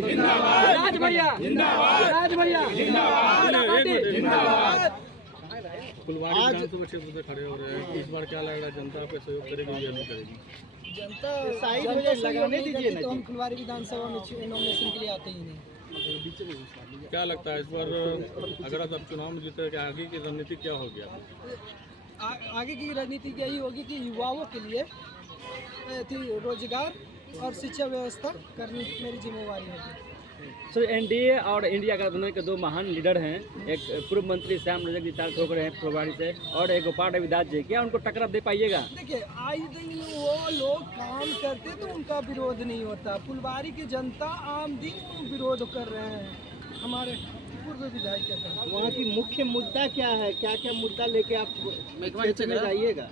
राज भैया राज भैया फुलवारी विधानसभा क्षेत्र से खड़े हो रहे हैं, इस बार क्या लगेगा, जनता आपका सहयोग करेगी या नहीं करेगी? जनता लगाने दीजिए ना, तो हम फुलवारी विधानसभा में नॉमिनेशन के लिए आते ही नहीं। क्या लगता है इस बार अगर आप चुनाव में जीते क्या आगे की रणनीति क्या होगी? आगे की रणनीति यही होगी कि युवाओं के लिए रोजगार और शिक्षा व्यवस्था करनी मेरी जिम्मेवारी होगी। सर एनडीए और इंडिया गठबंधन के दो महान लीडर हैं, एक पूर्व मंत्री श्याम रजक जी चार ठोकर हैं फुलवारी से, और एक गोपाल रविदास जी, क्या उनको टक्कर दे पाइएगा? देखिए आए दिन वो लोग काम करते तो उनका विरोध नहीं होता, फुलवारी की जनता आम दिन विरोध कर रहे हैं हमारे पूर्व विधायक के। वहाँ की मुख्य मुद्दा क्या है, क्या क्या मुद्दा लेके आप क्षेत्र में जाइएगा?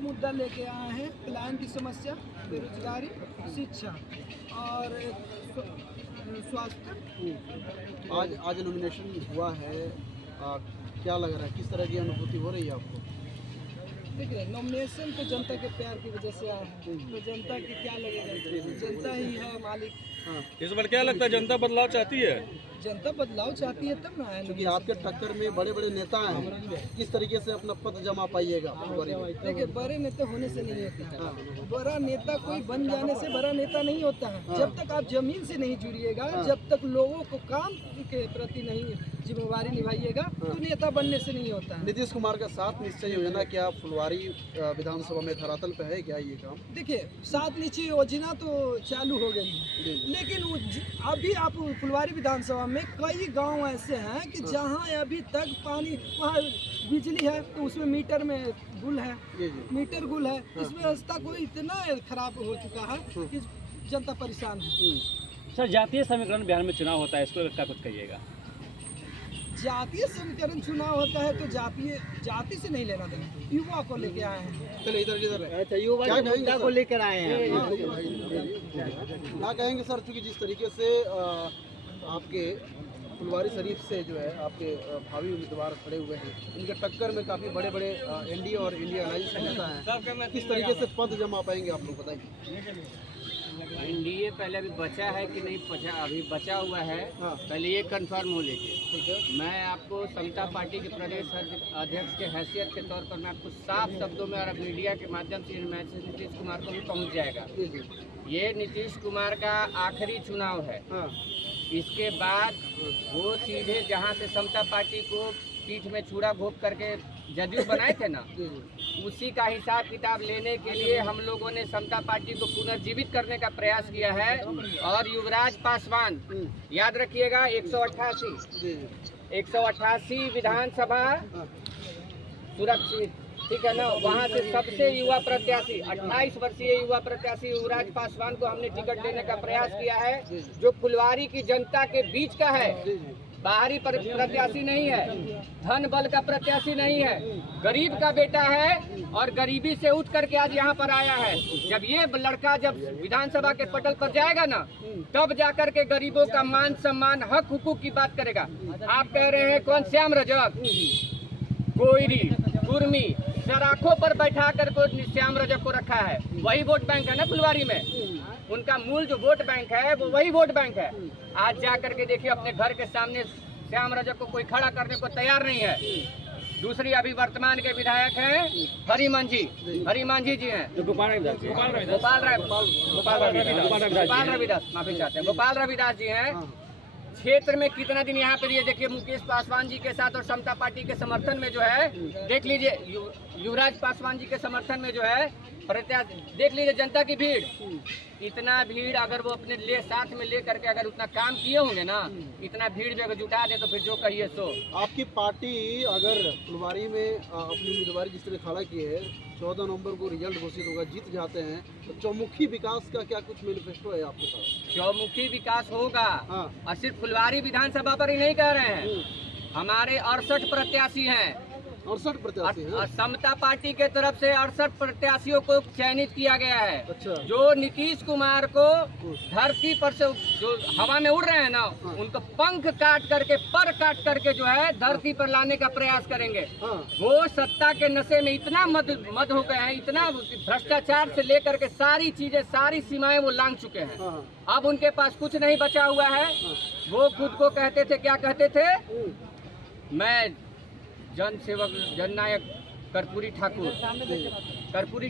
मुद्दा लेके आए हैं पलायन की समस्या, बेरोजगारी, शिक्षा और स्वास्थ्य। आज नॉमिनेशन हुआ है, क्या लग रहा है, किस तरह की अनुभूति हो रही है आपको? देखिए नॉमिनेशन तो जनता के प्यार की वजह से आए हैं, तो जनता की क्या लगेगा, जनता ही है मालिक। इस बार क्या लगता है जनता बदलाव चाहती है? जनता बदलाव चाहती है तब ना आए। क्योंकि आपके टक्कर में बड़े बड़े नेता हैं, किस तरीके से अपना पद जमा पाइएगा? देखिए बड़े नेता होने से नहीं होता, बड़ा नेता कोई बन जाने से बड़ा नेता नहीं होता है। जब तक आप जमीन से नहीं जुड़िएगा, जब तक लोगों को काम के प्रति नहीं जिम्मेवारी निभाइएगा, तो नेता बनने से नहीं होता है। नीतीश कुमार का 7 निश्चय योजना क्या फुलवारी विधानसभा में धरातल पे है क्या ये काम? देखिए 7 निश्चय योजना तो चालू हो गई है, लेकिन अभी आप फुलवारी विधानसभा में कई गांव ऐसे हैं कि जहां अभी तक पानी, वहाँ बिजली है तो उसमें मीटर में गुल है, मीटर गुल है, इस व्यवस्था को इतना खराब हो चुका है कि जनता परेशान है। सर जातीय समीकरण बिहार में चुनाव होता है, इसको क्या कुछ कहिएगा? जातीय समीकरण चुनाव होता है तो जाति से नहीं लेना देना, युवा को लेके आए हैं। चलिए इधर अच्छा, युवा को लेकर आए हैं, क्या कहेंगे सर? क्योंकि जिस तरीके से आपके फुलवारी शरीफ से जो है आपके भावी उम्मीदवार खड़े हुए हैं, इनके टक्कर में काफ़ी बड़े बड़े एनडीए और इंडिया अलायंस के नेता हैं, किस तरीके से पद जमा पाएंगे आप लोग बताइए? एनडीए पहले अभी बचा है कि नहीं बचा, अभी बचा हुआ है, पहले ये कंफर्म हो लीजिए। ठीक है, मैं आपको समता पार्टी के प्रदेश अध्यक्ष के हैसियत के तौर पर मैं आपको साफ शब्दों में और मीडिया के माध्यम से मैसेज नीतीश कुमार को भी पहुंच जाएगा। ये नीतीश कुमार का आखिरी चुनाव है। इसके बाद वो सीधे जहां से समता पार्टी को पीठ में छुरा घोंप करके जदयू बनाए थे ना, उसी का हिसाब किताब लेने के लिए हम लोगों ने समता पार्टी को पुनर्जीवित करने का प्रयास किया है। और युवराज पासवान, याद रखिएगा 188 विधानसभा सुरक्षित, ठीक है ना, वहाँ से सबसे युवा प्रत्याशी 28 वर्षीय युवा प्रत्याशी युवराज पासवान को हमने टिकट देने का प्रयास किया है, जो फुलवारी की जनता के बीच का है, बाहरी प्रत्याशी नहीं है, धन बल का प्रत्याशी नहीं है, गरीब का बेटा है और गरीबी से उठ करके आज यहाँ पर आया है। जब ये लड़का जब विधानसभा के पटल पर जाएगा ना, तब जाकर के गरीबों का मान सम्मान हक हुकूक की बात करेगा। आप कह रहे हैं कौन? श्याम रजक, कोयरी, कुर्मी, सराखों पर बैठा कर को श्याम रजक को रखा है। वही वोट बैंक है ना फुलवारी में, उनका मूल जो वोट बैंक है वो वही वोट बैंक है। आज जा करके देखिए अपने घर के सामने श्याम रजक को कोई खड़ा करने को तैयार नहीं है। दूसरी अभी वर्तमान के विधायक हैं हरिमांझी जी हैं, गोपाल रविदास, माफी चाहते हैं, गोपाल रविदास जी हैं। क्षेत्र में कितना दिन यहाँ पे रहिए, देखिए मुकेश पासवान जी के साथ और समता पार्टी के समर्थन में जो है, देख लीजिए युवराज पासवान जी के समर्थन में जो है प्रत्याशी, देख लीजिए जनता की भीड़, इतना भीड़ अगर वो अपने साथ में ले करके अगर उतना काम किए होंगे ना, इतना भीड़ जो अगर जुटा दे तो फिर जो कहिए सो। आपकी पार्टी अगर फुलवारी में अपनी उम्मीदवारी जिस तरह खड़ा की है, 14 नवंबर को रिजल्ट घोषित होगा, जीत जाते हैं, तो चौमुखी विकास का क्या कुछ मैनिफेस्टो है आपके पास? चौमुखी विकास होगा, और सिर्फ फुलवारी विधानसभा पर ही नहीं कह रहे हैं, हमारे 68 प्रत्याशी हैं 68 प्रत्याशी हैं। और समता पार्टी के तरफ से 68 प्रत्याशियों को चयनित किया गया है। अच्छा। जो नीतीश कुमार को धरती पर से जो हवा में उड़ रहे हैं ना, उनको पंख काट करके पर काट करके जो है धरती पर लाने का प्रयास करेंगे। हाँ। वो सत्ता के नशे में इतना मद हो गए हैं, इतना भ्रष्टाचार से लेकर के सारी चीजें, सारी सीमाएं वो लांघ चुके हैं। हाँ। अब उनके पास कुछ नहीं बचा हुआ है। वो खुद को कहते थे, क्या कहते थे, मैं जन सेवक जननायक कर्पूरी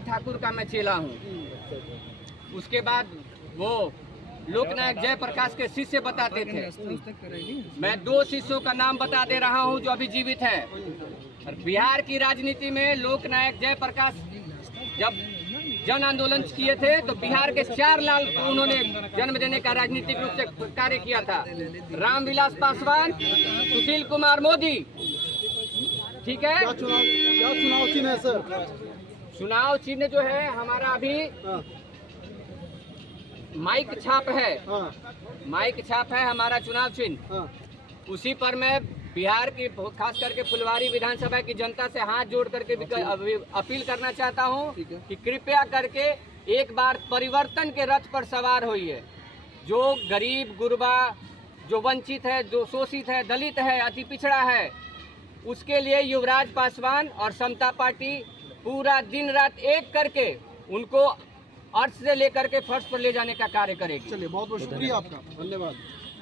ठाकुर का मैं चेला हूँ। उसके बाद वो लोकनायक जयप्रकाश के शिष्य बताते थे। मैं 2 शिष्यों का नाम बता दे रहा हूँ जो अभी जीवित है। और बिहार की राजनीति में लोकनायक जयप्रकाश जब जन आंदोलन किए थे तो बिहार के 4 लाल को उन्होंने जन्म देने का राजनीतिक रूप से कार्य किया था। रामविलास पासवान, सुशील कुमार मोदी। ठीक है, क्या चुनाव चिन्ह है सर? चुनाव चिन्ह जो है हमारा अभी हाँ। माइक छाप है। हाँ। माइक छाप है हमारा चुनाव चिन्ह। हाँ। उसी पर मैं बिहार की खास करके फुलवारी विधानसभा की जनता से हाथ जोड़ करके अपील करना चाहता हूं कि कृपया करके एक बार परिवर्तन के रथ पर सवार होइए। जो गरीब गुरबा, जो वंचित है, जो शोषित है, दलित है, अति पिछड़ा है, उसके लिए युवराज पासवान और समता पार्टी पूरा दिन रात एक करके उनको अर्थ से लेकर के फर्श पर ले जाने का कार्य करेगी। चलिए, बहुत बहुत शुक्रिया आपका, धन्यवाद।